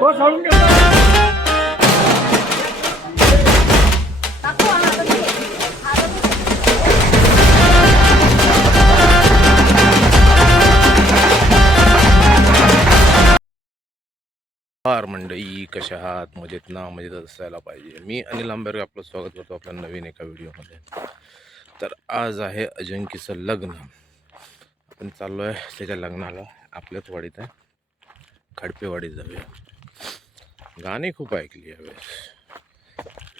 हो सोडून घे. नमस्कार मंडळी, कशा आहात? मजेत ना? मजेत असायला पाहिजे. मी अनिल आंबेडकर आपलं स्वागत करतो आपल्या नवीन एका व्हिडिओमध्ये. तर आज आहे अजिंक्यचं लग्न. आपण चाललो आहे त्याच्या लग्नाला. आपल्याच वाडीत आहे, खडपेवाडीत जाऊया. गाणी खूप ऐकली यावेळेस.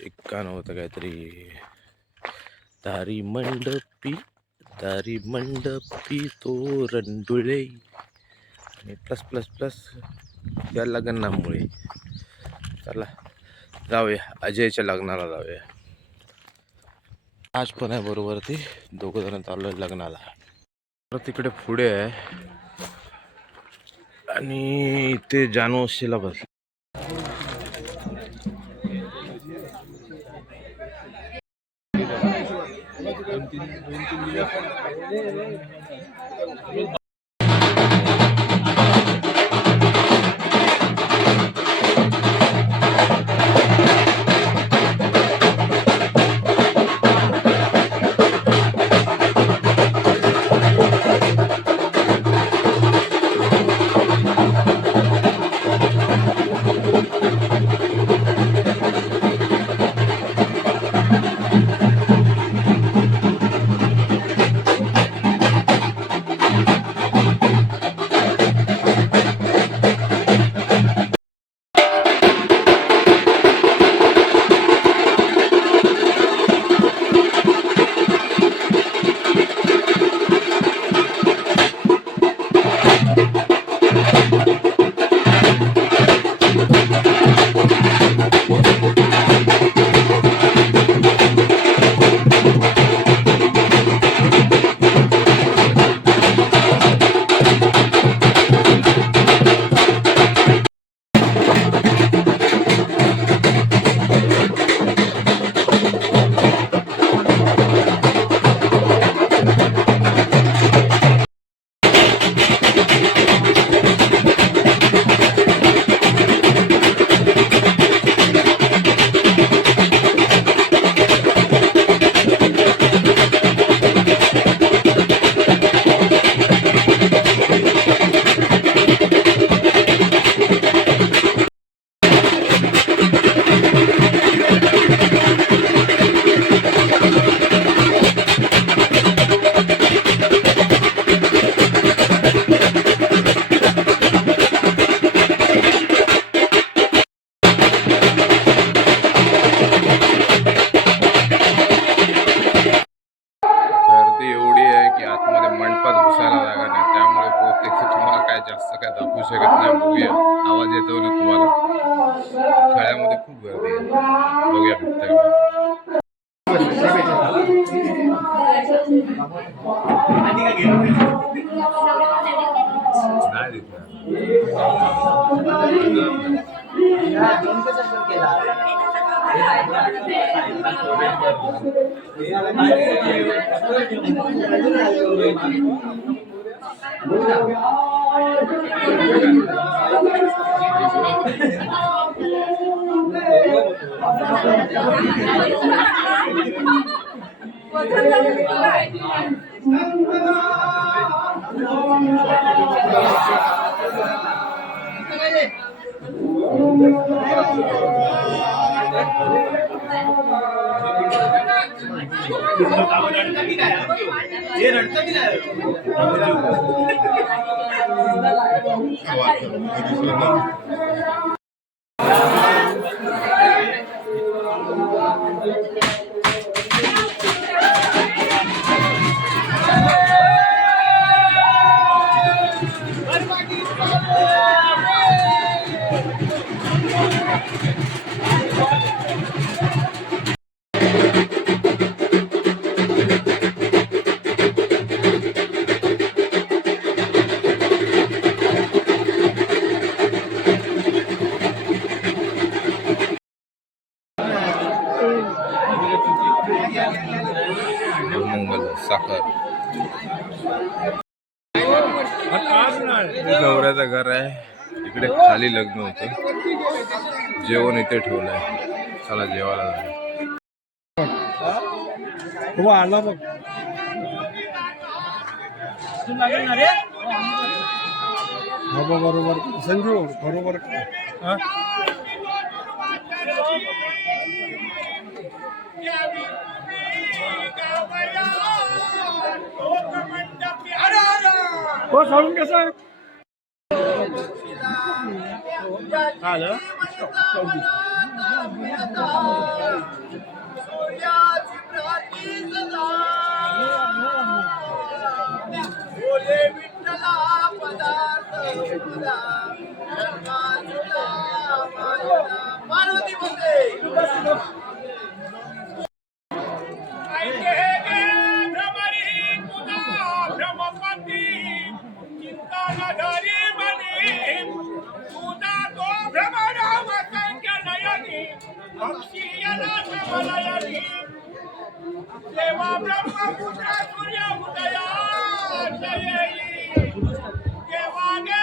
एक गाणं होतं काहीतरी, दारी मंडपी तोरण डुळे आणि प्लस प्लस प्लस या लग्नामुळे. चला जाऊया, अजयच्या लग्नाला जाऊया. आज पण आहे बरोबर, ते दोघं जण चालू आहे लग्नाला. तर तिकडे पुढे आहे आणि ते जानू सिलेबस. जास्त काय दाखवू शकत नाही. बघूया, आवाज येतो ना तुम्हाला. खेळ्यामध्ये खूप गर्दी आहे. बघूया भेटतं साखर. नवऱ्याचं घर आहे, इकडे खाली लग्न होतं, जेवण इथे ठेवलंय. चला जेवायला जाऊया. हो आला बघ. बरोबर संजू बरोबर. हो सोडून कसं आलं. देवा ब्रह्मपुत्र सूर्य उदया देवाने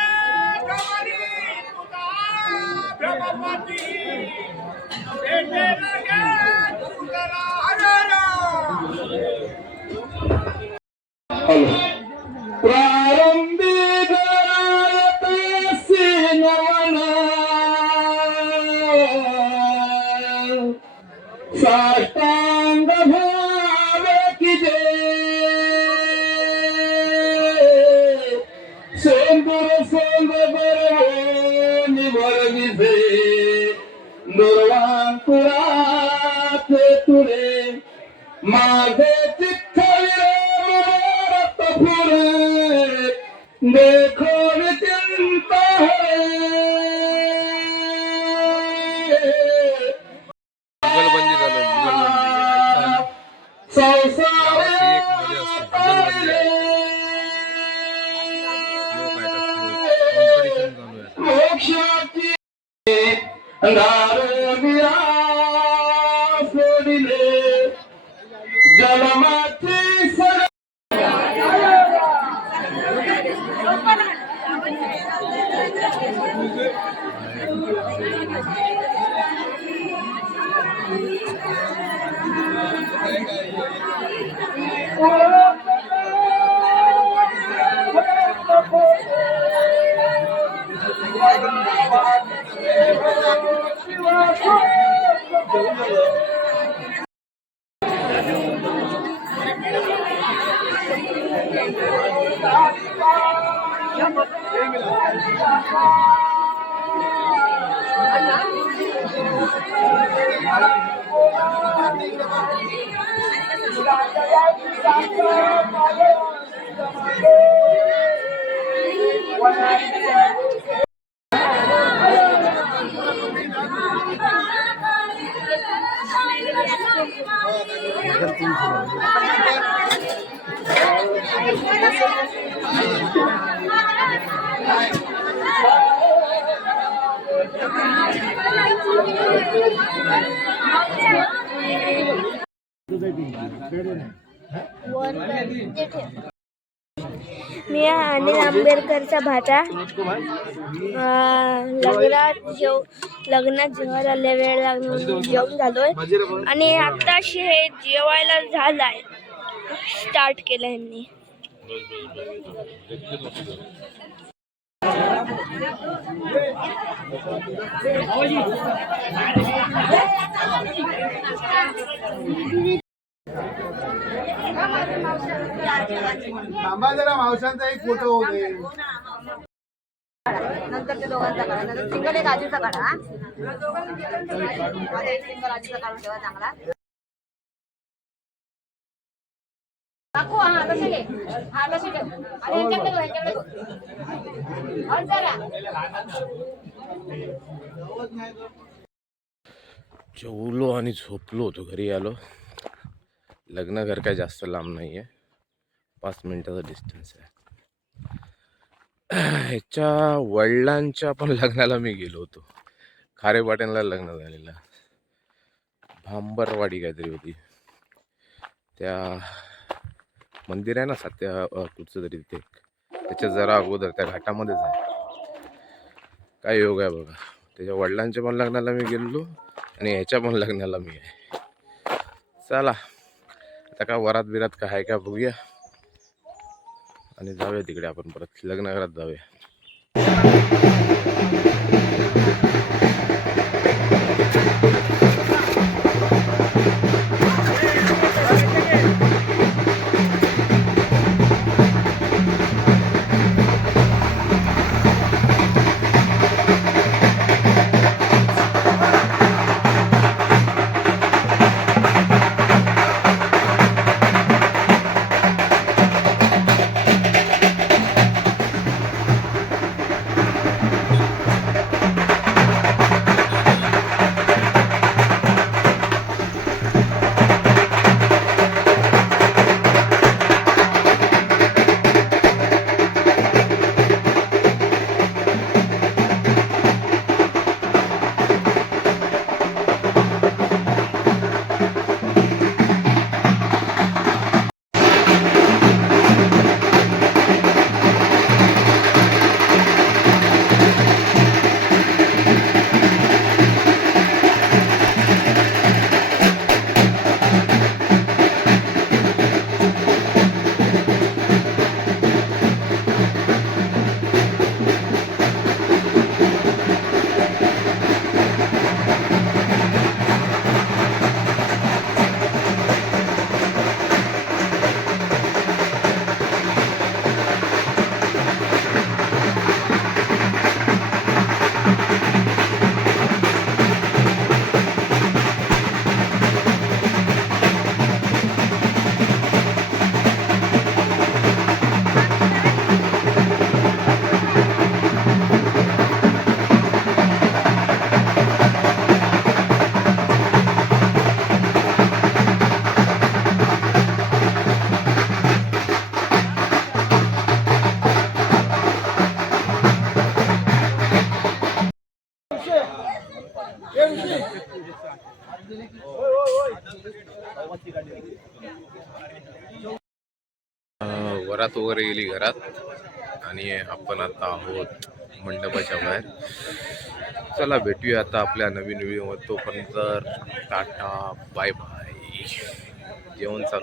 भ्रमरी तुझा ब्रह्मपती भेटे लगे तुझरा प्रारंभी गणयतसी नमना साष्टांग भावे की सेंदूर निवडविसे दुर्वांकुराचे तुरे माझे चित्त फुरे देखो चिंता जुगलबंदी झालं, जुगलबंदी गावाची एक मजा असते. जुगलबंदी लोक आहेत, कॉम्पिटिशन चालू आहे. मोक्षाची दारुनिया सोडिले जलमाची मी अनिल आंबेडकरचा भाचा. लग्नात जेवायला लय वेळ लागून जेवण झालोय आणि आताशी हे जेवायला झालाय स्टार्ट केलं यांनी. थांबा जरा, मावशांचा एक फोटो होते. नंतर ते दोघांचा काढा, नंतर सिंगल एक आजीचा काढा. सिंगल आजीचा काढून ठेवा चांगला. काकू हा तसे घे, हा तसे ठेव आणि यांच्याकडे गो, यांच्याकडे गो. जरा जेवलो आणि झोपलो होतो. घरी आलो. लग्न घर काय जास्त लांब नाही आहे, 5 मिनिटाचा डिस्टन्स आहे. ह्याच्या वडिलांच्या पण लग्नाला मी गेलो होतो. खारे पाट्यांना लग्न झालेलं, भांबरवाडी काहीतरी होती. त्या मंदिर आहे ना सत्या कुठचं तरी, तिथे त्याच्या जरा अगोदर त्या घाटामध्येच आहे. काय योग आहे बघा. त्याच्या वडिलांच्या पण लग्नाला मी गेलो आणि ह्याच्या पण लग्नाला मी आहे. चला आता का वरात बिरात काय आहे का बघूया आणि जाऊया तिकडे आपण परत लग्नघरात जाऊया. वरात वगैरे गेली घरात आणि आपण आता आहोत मंडपाच्या बाहेर. चला भेटूया आता आपल्या नवीन व्हिडिओ. तोपर्यंत टाटा बाय बाय. जेवण चालू.